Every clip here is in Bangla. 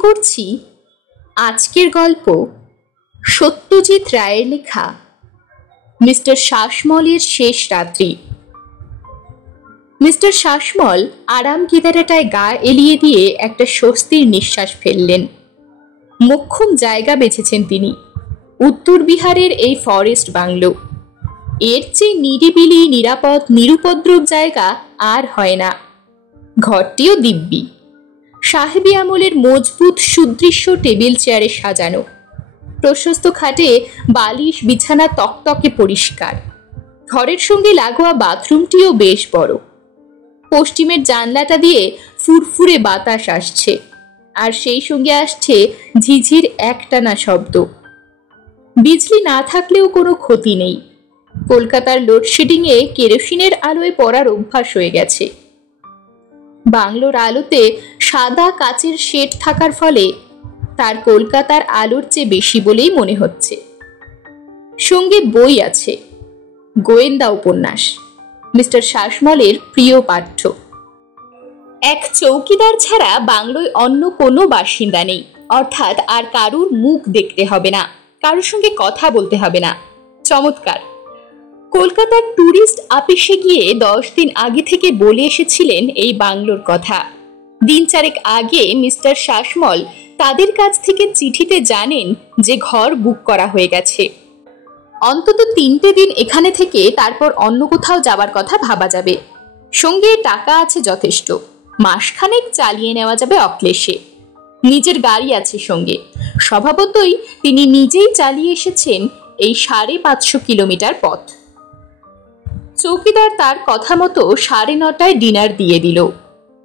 শুরু করছি আজকের গল্প সত্যজিৎ রায়ের লেখা মিস্টার শাসমলের শেষ রাত্রি। মিস্টার শাসমল আরাম কেদারাটায় গা এলিয়ে দিয়ে একটা স্বস্তির নিঃশ্বাস ফেললেন। মোক্ষম জায়গা বেছেছেন তিনি, উত্তর বিহারের এই ফরেস্ট বাংলো। এর চেয়ে নিরিবিলি নিরাপদ নিরুপদ্রব জায়গা আর হয় না। ঘরটিও দিব্যি, সাহেবী আমলের মজবুত সুদৃশ্য টেবিল চেয়ারে সাজানো, প্রশস্ত খাটে বালিশ বিছানা তকতকে পরিষ্কার। ঘরের সঙ্গে লাগোয়া বাথরুমটিও বেশ বড়। পশ্চিমের জানলাটা দিয়ে ফুরফুরে বাতাস আসছে, আর সেই সঙ্গে আসছে ঝিঝির একটানা শব্দ। বিজলি না থাকলেও কোনো ক্ষতি নেই। কলকাতার লোডশেডিংয়ে কেরোসিনের আলোয় পড়ার অভ্যাস হয়ে গেছে। বাংলোর আলোতে সাদা কাচের শেড থাকার ফলে তার কলকাতার আলোর চেয়ে বেশি বলেই মনে হচ্ছে। সঙ্গে বই আছে, গোয়েন্দা উপন্যাস, মিস্টার শাসমলের প্রিয় পাঠ্য। এক চৌকিদার ছাড়া বাংলোয় অন্য কোনো বাসিন্দা নেই, অর্থাৎ আর কারুর মুখ দেখতে হবে না, কারোর সঙ্গে কথা বলতে হবে না। চমৎকার! কলকাতার ট্যুরিস্ট আপিসে গিয়ে 10 দিন আগে থেকে বলে এসেছিলেন এই বাংলোর কথা। দিন চারেক আগে মিস্টার শাসমল তাদের কাছ থেকে চিঠিতে জানেন যে ঘর বুক করা হয়ে গেছে। অন্তত 3টে দিন এখানে থেকে তারপর অন্য কোথাও যাবার কথা ভাবা যাবে। সঙ্গে টাকা আছে যথেষ্ট, মাসখানেক চালিয়ে নেওয়া যাবে অক্লেশে। নিজের গাড়ি আছে সঙ্গে, স্বভাবতই তিনি নিজেই চালিয়ে এসেছেন এই 550 কিলোমিটার পথ। চৌকিদার তার কথা মতো 9:30টায় ডিনার দিয়ে দিল।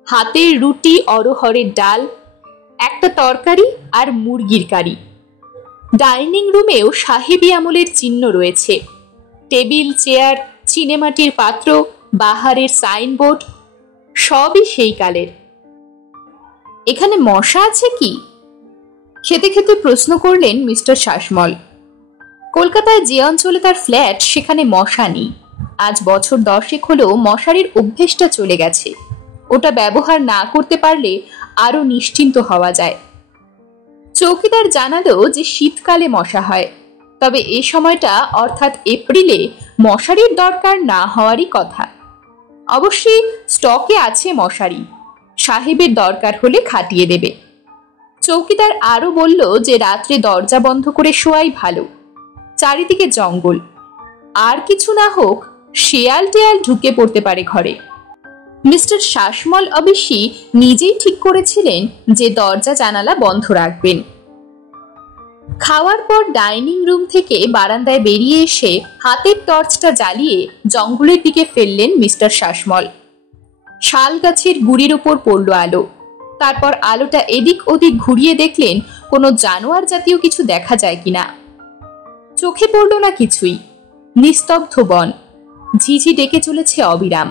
হাতের রুটি, অরহরের ডাল, একটা তরকারি আর মুরগির কারি। ডাইনিং রুমেও সাহেবী আমলের চিহ্ন রয়েছে। টেবিল, চেয়ার, চিনেমাটির পাত্র, বাহারের সাইনবোর্ড, সবই সেই কালের। এখানে মশা আছে কি? খেতে খেতে প্রশ্ন করলেন মিস্টার শাসমল। কলকাতায় যে অঞ্চলে তার ফ্ল্যাট সেখানে মশা নেই। আজ বছর 10 হলো মশারির অভ্যেসটা চলে গেছে। ওটা ব্যবহার না করতে পারলে আরো নিশ্চিন্ত হওয়া যায়। চৌকিদার জানালো যে শীতকালে মশা হয়, তবে এ সময়টা অর্থাৎ এপ্রিলে মশারির দরকার না হওয়ারই কথা। অবশ্যই স্টকে আছে মশারি, সাহেবের দরকার হলে খাটিয়ে দেবে। চৌকিদার আরো বলল যে রাত্রে দরজা বন্ধ করে শোয়াই ভালো, চারিদিকে জঙ্গল। আর কিছু না হোক শেয়াল টেয়াল ঢুকে পড়তে পারে ঘরে। মিস্টার শাসমল অবশ্যই নিজেই ঠিক করেছিলেন যে দরজা জানালা বন্ধ রাখবেন। খাওয়ার পর ডাইনিং রুম থেকে বারান্দায় বেরিয়ে এসে হাতের টর্চটা জ্বালিয়ে জঙ্গলের দিকে ফেললেন মিস্টার শাসমল। শাল গাছের গুড়ির উপর পড়ল আলো। তারপর আলোটা এদিক ওদিক ঘুরিয়ে দেখলেন কোনো জানোয়ার জাতীয় কিছু দেখা যায় কিনা। চোখে পড়ল না কিছুই। নিস্তব্ধ বন, ঝিঝি ডেকে চলেছে অবিরাম।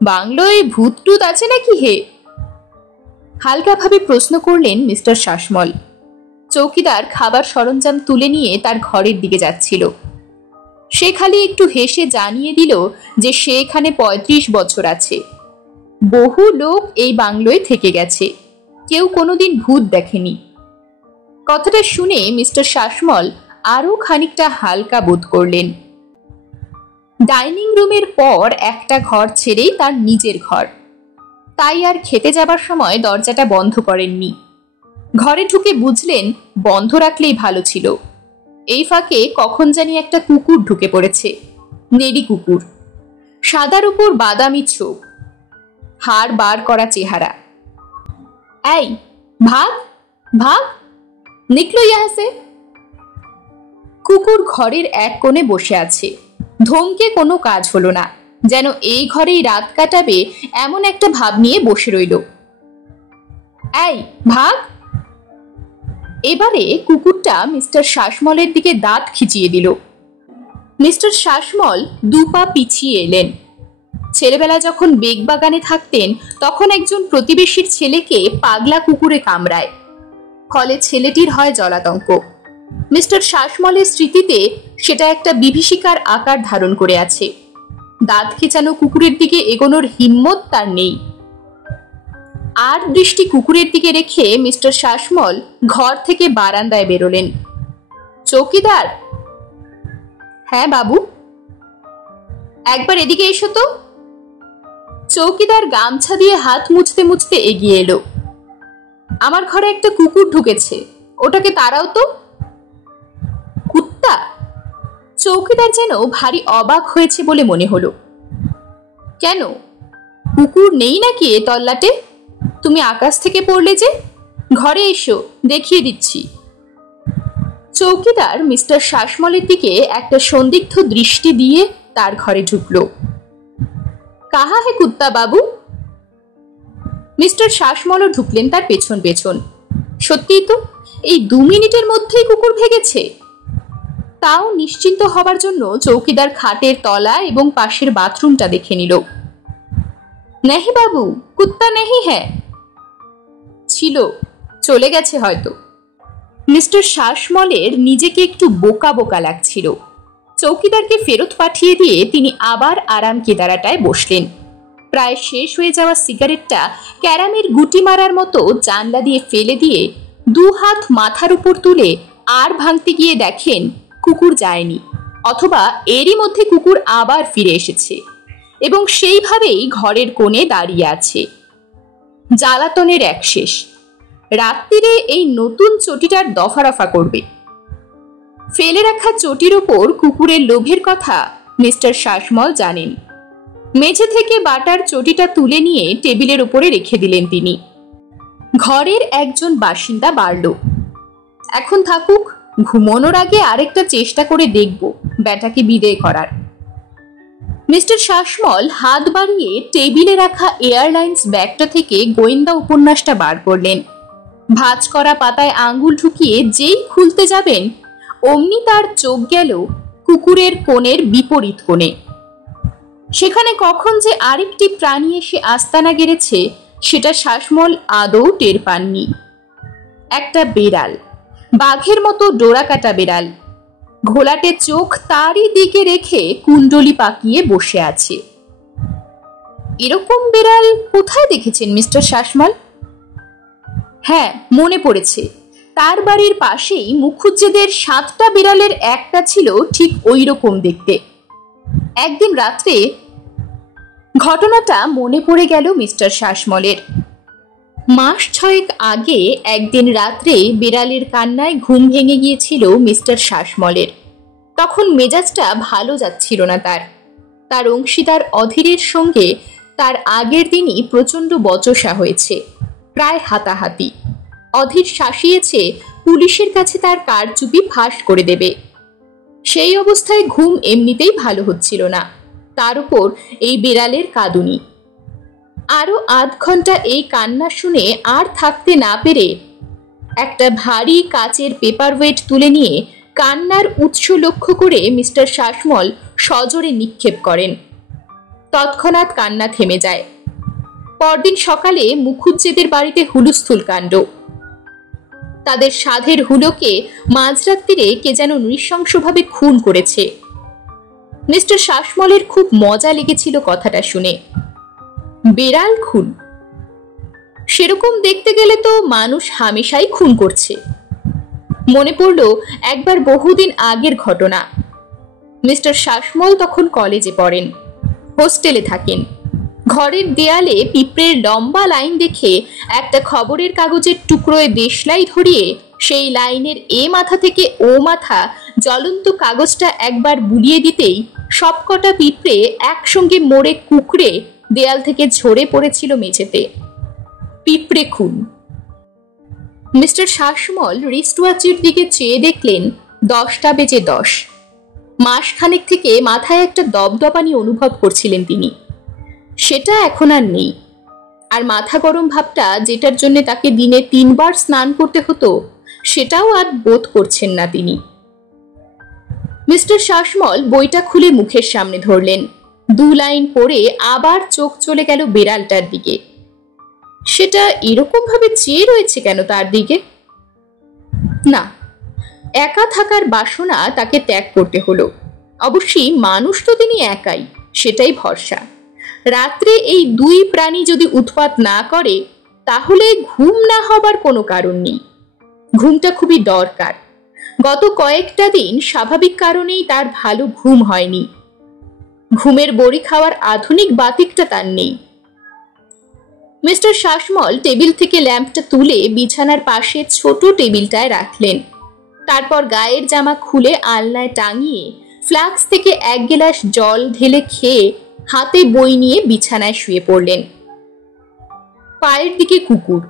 বাংলোয় ভূত টুত আছে নাকি হে? হালকাভাবে প্রশ্ন করলেন মিস্টার শাসমল। চৌকিদার খাবার সরঞ্জাম তুলে নিয়ে তার ঘরের দিকে যাচ্ছিল। সে খালি একটু হেসে জানিয়ে দিল যে সে এখানে 35 বছর আছে। বহু লোক এই বাংলোয় থেকে গেছে, কেউ কোনোদিন ভূত দেখেনি। কথাটা শুনে মিস্টার শাসমল আরো খানিকটা হালকা বোধ করলেন। ডাইনিং রুমের পর একটা ঘর ছেড়েই তার নিজের ঘর, তাই আর খেতে যাবার সময় দরজাটা বন্ধ করেননি। ঘরে ঢুকে বুঝলেন বন্ধ রাখলেই ভালো ছিল। এই ফাঁকে কখন জানি একটা কুকুর ঢুকে পড়েছে। নেড়ি কুকুর, সাদার উপর বাদামি চোখ, হাড় বার করা চেহারা। এই ভাগ ভাগ, নিকলো ইহা সে। কুকুর ঘরের এক কোণে বসে আছে। ধমকে কোনো কাজ হলো না, যেন এই ঘরেই রাত কাটাবে এমন একটা ভাব নিয়ে বসে রইল। এই ভাগ। এবারে কুকুরটা মিস্টার শাসমলের দিকে দাঁত খিচিয়ে দিল। মিস্টার শাসমল 2 পা পিছিয়ে এলেন। ছেলেবেলা যখন বেগবাগানে থাকতেন তখন একজন প্রতিবেশীর ছেলেকে পাগলা কুকুরে কামড়ায়, ফলে ছেলেটির হয় জলাতঙ্ক। মিস্টার শাসমলের স্মৃতিতে সেটা একটা বিভীষিকার আকার ধারণ করে আছে। দাঁত খেচানো কুকুরের দিকে এগোনোর হিম্মত তার নেই। আর দৃষ্টি কুকুরের দিকে রেখে মিস্টার শাসমল ঘর থেকে বারান্দায় বেরোলেন। চৌকিদার। হ্যাঁ বাবু। একবার এদিকে এসো তো। চৌকিদার গামছা দিয়ে হাত মুছতে মুছতে এগিয়ে এলো। আমার ঘরে একটা কুকুর ঢুকেছে, ওটাকে তাড়াও তো। কুত্তা? চৌকিদার যেন ভারী অবাক হয়েছে বলে মনে হলো। কেন, কুকুর নেই নাকি এ তল্লাটে? তুমি আকাশ থেকে পড়লে যে? ঘরে এসো, দেখিয়ে দিচ্ছি। চৌকিদার মিস্টার শাসমলের দিকে একটা সন্দিগ্ধ দৃষ্টি দিয়ে তার ঘরে ঢুকলো। কাহা হে কুত্তা বাবু? মিস্টার শাসমলও ঢুকলেন তার পেছন পেছন। সত্যিই তো, এই 2 মিনিটের মধ্যেই কুকুর ভেগেছে। তাও নিশ্চিন্ত হবার জন্য চৌকিদার খাটের তলা এবং পাশের বাথরুমটা দেখে নিল। নেহি বাবু, কুত্তা নেহি হ্যাঁ। ছিল, চলে গেছে হয়তো। মিস্টার শাসমলের নিজেকে একটু বোকা বোকা লাগছিল। চৌকিদারকে ফেরত পাঠিয়ে দিয়ে তিনি আবার আরাম কেদারাটায় বসলেন। প্রায় শেষ হয়ে যাওয়া সিগারেটটা ক্যারামের গুটি মারার মতো জানলা দিয়ে ফেলে দিয়ে 2 হাত মাথার উপর তুলে আর ভাঙতে গিয়ে দেখেন কুকুর যায়নি, অথবা এরই মধ্যে কুকুর আবার ফিরে এসেছে এবং সেইভাবেই ঘরের কোণে দাঁড়িয়ে আছে। জ্বালাতনের এক শেষ। রাত্রিরে এই নতুন চটিটার দফারফা করবে। ফেলে রাখা চটির ওপর কুকুরের লোভের কথা মিস্টার শাসমল জানেন। মেঝে থেকে বাটার চটিটা তুলে নিয়ে টেবিলের উপরে রেখে দিলেন তিনি। ঘরের একজন বাসিন্দা বাড়ল। এখন থাকুক, ঘুমানোর আগে আরেকটা চেষ্টা করে দেখব ব্যাটাকে বিদেয় করার। মিস্টার শাসমল হাত বাড়িয়ে টেবিলে রাখা এয়ারলাইন্স ব্যাগটা থেকে গোয়েন্দা উপন্যাসটা বার করলেন। ভাঁজ করা পাতায় আঙ্গুল ঢুকিয়ে যেই খুলতে যাবেন অমনি তার চোখ গেল কুকুরের কোণের বিপরীত কোণে। সেখানে কখন যে আরেকটি প্রাণী এসে আস্তানা গেড়েছে সেটা শাসমল আদৌ টের পাননি। একটা বেড়াল, বাঘের মতো ডোরাকাটা বেড়াল, ঘোলাটে চোখ তারই দিকে রেখে কুণ্ডলি পাকিয়ে বসে আছে। এরকম বেড়াল কোথায় দেখেছেন মিস্টার শাসমল? হ্যাঁ, মনে পড়েছে। তার বাড়ির পাশেই মুখুজ্জেদের 7টা বিড়ালের একটা ছিল ঠিক ওই রকম দেখতে। একদিন রাত্রে ঘটনাটা মনে পড়ে গেল মিস্টার শাসমলের। মাস 6 আগে একদিন রাত্রে বিড়ালের কান্নায় ঘুম ভেঙে গিয়েছিল মিস্টার শাসমলের। তখন মেজাজটা ভালো যাচ্ছিল না তার অংশীদার অধীরের সঙ্গে তার আগের দিনই প্রচণ্ড বচসা হয়েছে, প্রায় হাতাহাতি। অধীর শাসিয়েছে পুলিশের কাছে তার কারচুপি ফাঁস করে দেবে। সেই অবস্থায় ঘুম এমনিতেই ভালো হচ্ছিল না, তার উপর এই বিড়ালের কাঁদুনি। আরো আধ ঘন্টা এই কান্না শুনে আর থাকতে না পেরে একটা ভারী কাচের পেপার ওয়েট তুলে নিয়ে কান্নার উৎস লক্ষ্য করে মিস্টার শাসমল সজোরে নিক্ষেপ করেন। তৎক্ষণাৎ কান্না থেমে যায়। পরদিন সকালে মুখুজ্জেদের বাড়িতে হুলুস্থুল কাণ্ড। তাদের সাধের হুলোকে মাঝরাত্রিরে কে যেন নৃশংসভাবে খুন করেছে। মিস্টার শাসমলের খুব মজা লেগেছিল কথাটা শুনে। বেড়াল খুন? সেরকম দেখতে গেলে তো মানুষ হামেশাই খুন করছে। মনে পড়ল একবার বহুদিন আগের ঘটনা। মিস্টার শাসমল তখন কলেজে পড়েন, হোস্টেলে থাকেন। ঘরের দেয়ালে পিঁপড়ের লম্বা লাইন দেখে একটা খবরের কাগজের টুকরোয় দেশলাই ধরিয়ে সেই লাইনের এ মাথা থেকে ও মাথা জ্বলন্ত কাগজটা একবার বুলিয়ে দিতেই সবকটা পিঁপড়ে একসঙ্গে মরে কুকড়ে দেয়াল থেকে ঝরে পড়েছিল মেঝেতে। পিঁপড়ে খুন। মিস্টার শাসমল রিস্টওয়াচের দিকে চেয়ে দেখলেন 10টা বেজে 10। মাসখানেক থেকে মাথায় একটা দপদপানি অনুভব করছিলেন তিনি। সেটা এখন আর নেই। আর মাথা গরম ভাবটা, যেটার জন্য তাকে দিনে 3 বার স্নান করতে হতো, সেটাও আর বোধ করছেন না তিনি। মিস্টার শাসমল বইটা খুলে মুখের সামনে ধরলেন। 2 লাইন পড়ে আবার চোখ চলে গেল বেড়ালটার দিকে। সেটা এরকম ভাবে চেয়ে রয়েছে কেন তার দিকে? না, একা থাকার বাসনা তাকে ত্যাগ করতে হলো। অবশ্যই মানুষ তো তিনি একাই, সেটাই ভরসা। রাত্রে এই 2 প্রাণী যদি উৎপাত না করে তাহলে ঘুম না হবার কোনো কারণ নেই। ঘুমটা খুবই দরকার। গত কয়েকটা দিন স্বাভাবিক কারণেই তার ভালো ঘুম হয়নি। ঘুমের বড়ি খাওয়ার আধুনিক বাতিকটা তার নেই। মিস্টার শাসমল টেবিল থেকে ল্যাম্পটা তুলে বিছানার পাশে ছোট টেবিলটায় রাখলেন। তারপর গায়ের জামা খুলে আলনায় টাঙিয়ে ফ্লাক্স থেকে এক গ্লাস জল ঢেলে খেয়ে হাতে বই নিয়ে বিছানায় শুয়ে পড়লেন। পায়ের দিকে কুকুর,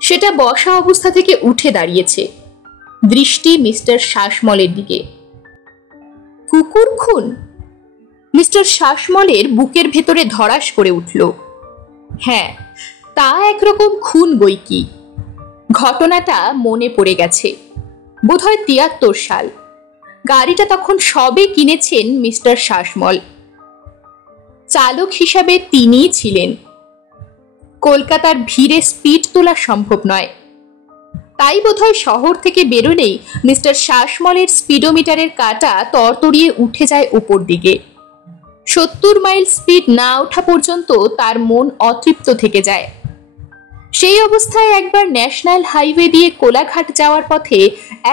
সেটা বসা অবস্থা থেকে উঠে দাঁড়িয়েছে, দৃষ্টি মিস্টার শাসমলের দিকে। কুকুর খুন? মিস্টার শাসমলের বুকের ভেতরে ধড়াস করে উঠল। হ্যাঁ, তা একরকম খুন বই কি। ঘটনাটা মনে পড়ে গেছে। বোধহয় ৭৩ সাল। গাড়িটা তখন সবে কিনেছেন মিস্টার শাসমল। চালক হিসাবে তিনিই ছিলেন। কলকাতার ভিড়ে স্পিড তোলা সম্ভব নয়, তাই বোধহয় শহর থেকে বেরোলেই মিস্টার শাসমলের স্পিডোমিটারের কাঁটা তরতরিয়ে উঠে যায় উপর দিকে। ৭০ মাইল স্পিড না ওঠা পর্যন্ত তার মন অতৃপ্ত থেকে যায়। সেই অবস্থায় একবার ন্যাশনাল হাইওয়ে দিয়ে কোলাঘাট যাওয়ার পথে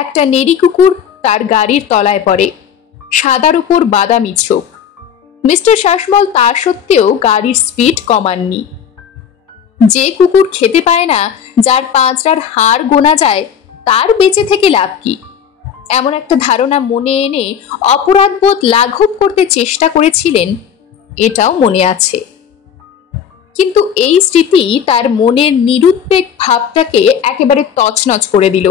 একটা নেড়ি কুকুর তার গাড়ির তলায় পড়ে, সাদার উপর বাদামি চোখ। মিস্টার শাসমল তা সত্ত্বেও গাড়ির স্পিড কমাননি। যে কুকুর খেতে পায় না, যার পাঁচড়ার হাড় গোনা যায়, তার বেঁচে থেকে লাভ কি? এমন একটা ধারণা মনে এনে অপরাধবোধ লাঘব করতে চেষ্টা করেছিলেন, এটাও মনে আছে। কিন্তু এই স্মৃতি তার মনের নিরুদ্বেগ ভাবটাকে একেবারে তছনছ করে দিল।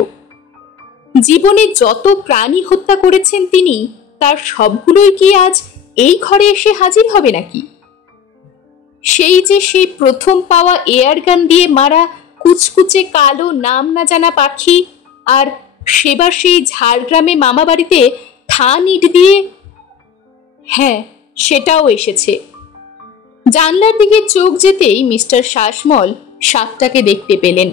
জীবনে যত প্রাণী হত্যা করেছেন তিনি, তার সবগুলোই কি আজ এই ঘরে এসে হাজির হবে নাকি? সেই প্রথম পাওয়া এয়ারগান দিয়ে মারা কুচকুচে কালো নাম না জানা পাখি, আর সেবার সেই ঝাড়গ্রামে মামা বাড়িতে থান ইট দিয়ে। হ্যাঁ, সেটাও এসেছে। জানলার দিকে চোখ যেতেই মিস্টার শাসমল সাপটাকে দেখতে পেলেন।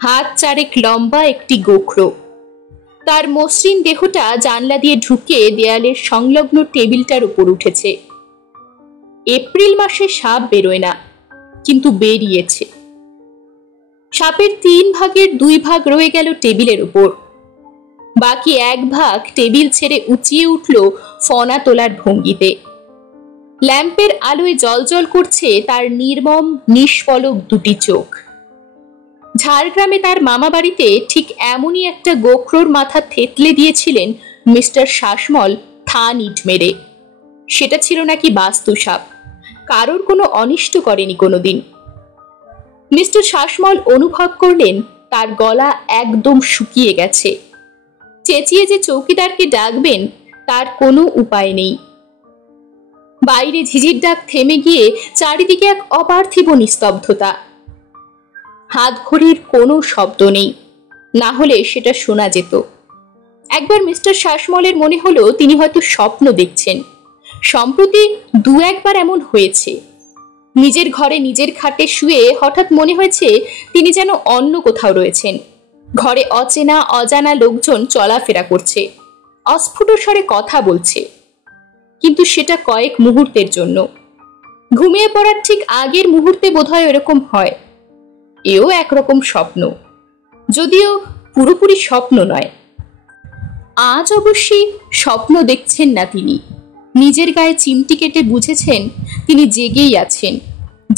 হাত চারেক লম্বা একটি গোখরো। তার মসৃণ দেহটা জানলা দিয়ে ঢুকে দেয়ালের সংলগ্ন টেবিলটার উপর উঠেছে। এপ্রিল মাসে সাপ বেরোয় না, কিন্তু বেরিয়েছে। সাপের ৩ ভাগের ২ ভাগ রয়ে গেল টেবিলের উপর। বাকি ১ ভাগ টেবিল ছেড়ে উঁচিয়ে উঠল ফনা তোলার ভঙ্গিতে। ল্যাম্পের আলোয় জ্বলজ্বল করছে তার নির্মম নিষ্পলক দুটি চোখ। ঝাড়গ্রামে তার মামা বাড়িতে ঠিক এমনই একটা গোখরোর মাথা থেতলে দিয়েছিলেন মিস্টার শাসমল থান ইট মেরে। সেটা ছিল নাকি বাস্তু সাপ, কারোর কোনো অনিষ্ট করেনি কোনোদিন। মিস্টার শাসমল অনুভব করলেন তার গলা একদম শুকিয়ে গেছে। চেঁচিয়ে যে চৌকিদারকে ডাকবেন, তার কোনো উপায় নেই। বাইরে ঝিঝির ডাক থেমে গিয়ে চারিদিকে এক অপার্থিব নিস্তব্ধতা। হাত ঘড়ির কোনো শব্দ নেই, না হলে সেটা শোনা যেত। একবার মিস্টার শাসমলের মনে হলো তিনি হয়তো স্বপ্ন দেখছেন। সম্প্রতি ২-১ বার এমন হয়েছে। নিজের ঘরে নিজের খাটে শুয়ে হঠাৎ মনে হয়েছে তিনি যেন অন্য কোথাও রয়েছেন। ঘরে অচেনা অজানা লোকজন চলাফেরা করছে, অস্ফুট স্বরে কথা বলছে, কিন্তু সেটা কয়েক মুহূর্তের জন্য। ঘুমিয়ে পড়ার ঠিক আগের মুহূর্তে বোধহয় এরকম হয়। এও একরকম স্বপ্ন, যদিও পুরোপুরি স্বপ্ন নয়। আজ অবশ্যই স্বপ্ন দেখছেন না তিনি। নিজের গায়ে চিমটি কেটে বুঝেছেন তিনি জেগেই আছেন।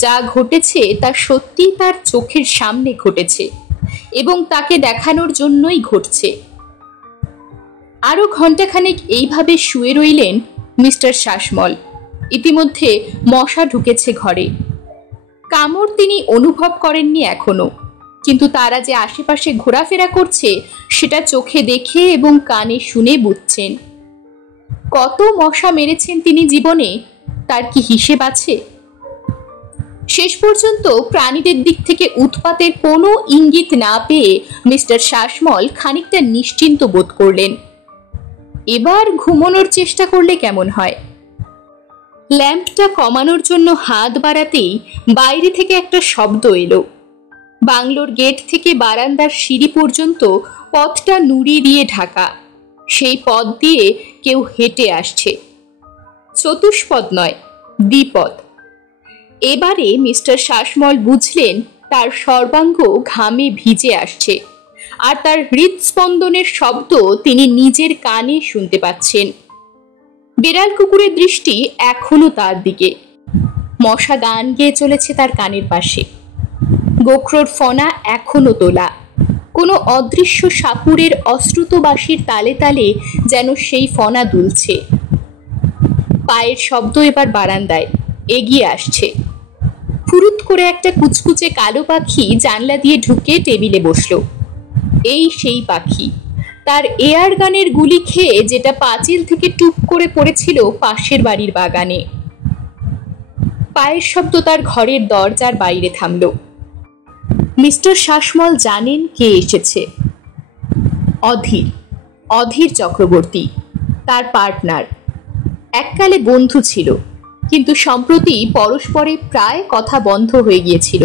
যা ঘটেছে তা সত্যি তার চোখের সামনে ঘটেছে এবং তাকে দেখানোর জন্যই ঘটছে। আরো ঘন্টাখানেক এইভাবে শুয়ে রইলেন মিস্টার শাসমল। ইতিমধ্যে মশা ঢুকেছে ঘরে। কামড় তিনি অনুভব করেননি এখনো, কিন্তু তারা যে আশেপাশে ঘোরাফেরা করছে সেটা চোখে দেখে এবং কানে শুনে বুঝছেন। কত মশা মেরেছেন তিনি জীবনে, তার কি হিসেব আছে? শেষ পর্যন্ত প্রাণীদের দিক থেকে উৎপাতের কোনো ইঙ্গিত না পেয়ে মিস্টার শাসমল খানিকটা নিশ্চিন্ত বোধ করলেন। এবার ঘুমানোর চেষ্টা করলে কেমন হয়? ল্যাম্পটা কমানোর জন্য হাত বাড়াতেই বাইরে থেকে একটা শব্দ এলো। বাংলোর গেট থেকে বারান্দার সিঁড়ি পর্যন্ত পথটা নুড়ি দিয়ে ঢাকা। সেই পথ দিয়ে কেউ হেঁটে আসছে। চতুষ্পদ নয়, দ্বিপদ। এবারে মিস্টার শাসমল বুঝলেন তার সর্বাঙ্গ ঘামে ভিজে আসছে, আর তার হৃদস্পন্দনের শব্দ তিনি নিজের কানে শুনতে পাচ্ছেন। বিড়াল কুকুরের দৃষ্টি এখনো তার দিকে। মশা গান গেয়ে চলেছে তার কানের পাশে। গোখরোর ফনা এখনো তোলা। কোনো অদৃশ্য সাপুরের অশ্রুতবাসীর তালে তালে যেন সেই ফনা দুলছে। পায়ের শব্দ এবার বারান্দায় এগিয়ে আসছে। ফুরুত করে একটা কুচকুচে কালো পাখি জানলা দিয়ে ঢুকে টেবিলে বসলো। এই সেই পাখি, তার এয়ার গানের গুলি খেয়ে যেটা পাঁচিল থেকে টুপ করে পড়েছিল পাশের বাড়ির বাগানে। পায়ের শব্দ তার ঘরের দরজার বাইরে থামল। মিস্টার শাসমল জানেন কে এসেছে। অধীর, অধীর চক্রবর্তী, তার পার্টনার। এককালে বন্ধু ছিল, কিন্তু সম্প্রতি পরস্পরে প্রায় কথা বন্ধ হয়ে গিয়েছিল।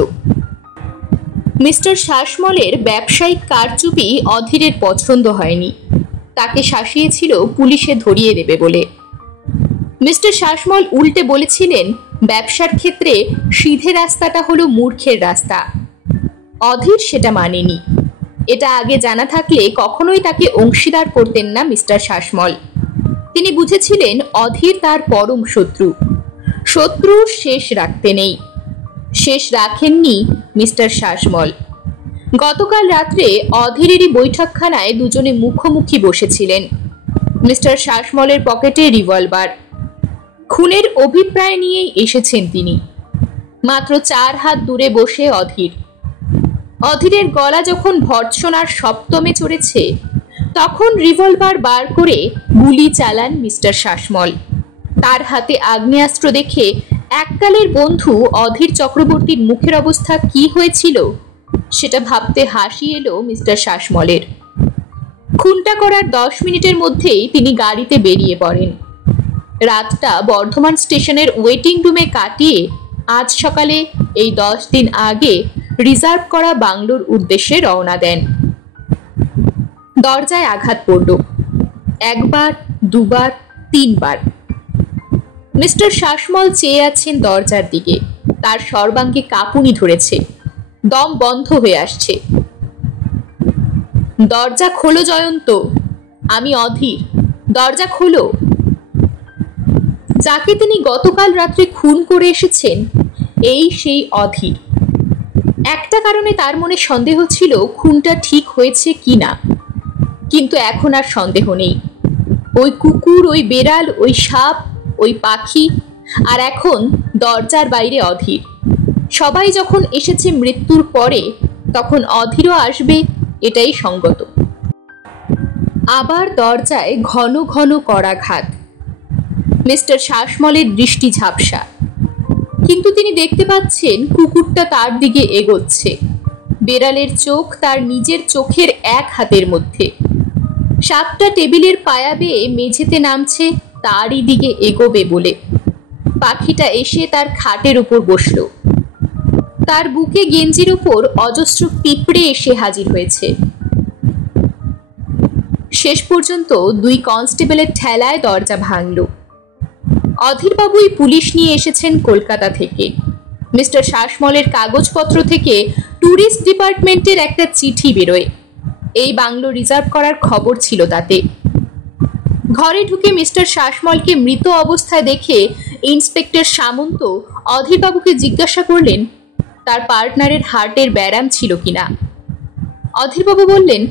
মিস্টার শাসমলের ব্যবসায়িক কারচুপি অধীরের পছন্দ হয়নি। তাকে শাসিয়েছিল পুলিশে ধরিয়ে দেবে বলে। মিস্টার শাসমল উল্টে বলেছিলেন, ব্যবসার ক্ষেত্রে সিধে রাস্তাটা হলো মূর্খের রাস্তা। অধীর সেটা মানেনি। এটা আগে জানা থাকলে কখনোই তাকে অংশীদার করতেন না মিস্টার শাসমল। তিনি বুঝেছিলেন অধীর তার পরম শত্রু। শত্রুর শেষ রাখতে নেই। শেষ রাখেননি মিস্টার শাসমল। গতকাল রাত্রে অধীরেরই বৈঠকখানায় দুজনে মুখোমুখি বসেছিলেন। মিস্টার শাসমলের পকেটে রিভলভার। খুনের অভিপ্রায় নিয়েই এসেছেন তিনি। মাত্র 4 হাত দূরে বসে অধীর। অধীরের গলা যখন ভর্ৎসনার সপ্তমে চড়েছে, তখন রিভলভার বার করে গুলি চালান মিস্টার শাসমল। তার হাতে আগ্নেয়াস্ত্র দেখে এককালের বন্ধু অধীর চক্রবর্তীর মুখের অবস্থা কি হয়েছিল সেটা ভাবতে হাসি এলো মিস্টার শাসমলের। খুনটা করার 10 মিনিটের মধ্যেই তিনি গাড়িতে বেরিয়ে পড়েন। রাতটা বর্ধমান স্টেশনের ওয়েটিং রুমে কাটিয়ে আজ সকালে এই 10 দিন আগে রিজার্ভ করা বাংলোর উদ্দেশ্যে রওনা দেন। দরজায় আঘাত পড়ল। 1 বার, 2 বার, 3 বার। মিস্টার শাসমল চেয়ে আছেন দরজার দিকে। তার সর্বাঙ্গে কাঁপুনি ধরেছে, দম বন্ধ হয়ে আসছে। দরজা খোলো জয়ন্ত, আমি অধীর, দরজা খোলো। যাকে তিনি গতকাল রাত্রে খুন করে এসেছেন, এই সেই অধীর। একটা কারণে তার মনে সন্দেহ ছিল খুনটা ঠিক হয়েছে কিনা, কিন্তু এখন আর সন্দেহ নেই। ওই কুকুর, ওই বেড়াল, ওই সাপ, ওই পাখি, আর এখন দরজার বাইরে অধীর। সবাই যখন এসেছে মৃত্যুর পরে, তখন অধীরও আসবে, এটাই সঙ্গত। আবার দরজায় ঘন ঘন করাঘাত। মিস্টার শাসমলের দৃষ্টি ঝাপসা, কিন্তু তিনি দেখতে পাচ্ছেন কুকুরটা তার দিকে এগোচ্ছে। বেড়ালের চোখ তার নিজের চোখের 1 হাতের মধ্যে। সাপটা টেবিলের পায়া বেয়ে মেঝেতে নামছে তারই দিকে এগোবে বলে। পাখিটা এসে তার খাটের উপর বসল। তার বুকে গেঞ্জির উপর অজস্র পিঁপড়ে এসে হাজির হয়েছে। শেষ পর্যন্ত 2 কনস্টেবলের ঠেলায় দরজা ভাঙল। অধীরবাবুই পুলিশ নিয়ে এসেছেন কলকাতা থেকে। মিস্টার শাসমলের কাগজপত্র থেকে ট্যুরিস্ট ডিপার্টমেন্টের একটা চিঠি বেরোয়। এই বাংলো রিজার্ভ করার খবর ছিল তাতে। ঘরে ঢুকে মিস্টার শাসমলকে মৃত অবস্থায় দেখে ইন্সপেক্টর সামন্ত অধীরবাবুকে জিজ্ঞাসা করলেন তার পার্টনারের হার্টের ব্যারাম ছিল কিনা। অধীরবাবু বললেন,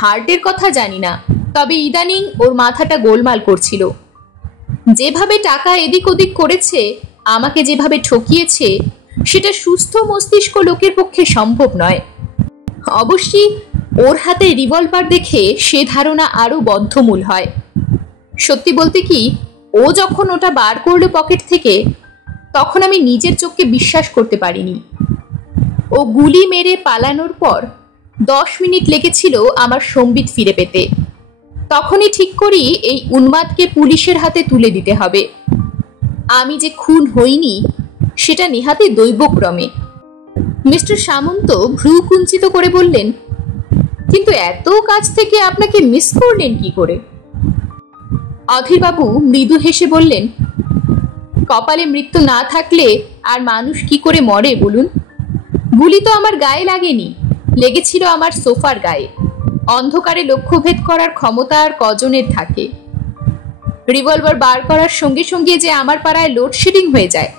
হার্টের কথা জানি না, তবে ইদানিং ওর মাথাটা গোলমাল করছিল। যেভাবে টাকা এদিক ওদিক করেছে, আমাকে যেভাবে ঠকিয়েছে, সেটা সুস্থ মস্তিষ্ক লোকের পক্ষে সম্ভব নয়। অবশ্যই ওর হাতে রিভলভার দেখে সে ধারণা আরো বদ্ধমূল হয়। সত্যি বলতে কি, ও যখন ওটা বার করলো পকেট থেকে, তখন আমি নিজের চোখকে বিশ্বাস করতে পারিনি। ও গুলি মেরে পালানোর পর 10 মিনিট লেগেছিল আমার সম্বিত ফিরে পেতে। তখনই ঠিক করি এই উন্মাদকে পুলিশের হাতে তুলে দিতে হবে। আমি যে খুন হইনি সেটা নেহাতি দৈবক্রমে। মিস্টার সামন্ত ভ্রু কুঞ্চিত করে বললেন, কিন্তু এত কাছ থেকে আপনাকে মিস করলেন কি করে? অধীরবাবু মৃদু হেসে বললেন, কপালে মৃত্যু না থাকলে আর মানুষ কি করে মরে বলুন? গুলি তো আমার গায়ে লাগেনি, লেগেছিল আমার সোফার গায়ে। অন্ধকারে লক্ষ্যভেদ করার ক্ষমতা আর কজনের থাকে? রিভলভার বার করার সঙ্গে সঙ্গে যে আমার পাড়ায় লোডশেডিং হয়ে যায়।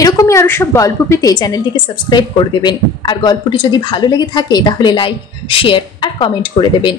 এরকমই আরো সব গল্প পেতে চ্যানেলটিকে সাবস্ক্রাইব করে দেবেন। আর গল্পটি যদি ভালো লেগে থাকে তাহলে লাইক, শেয়ার আর কমেন্ট করে দেবেন।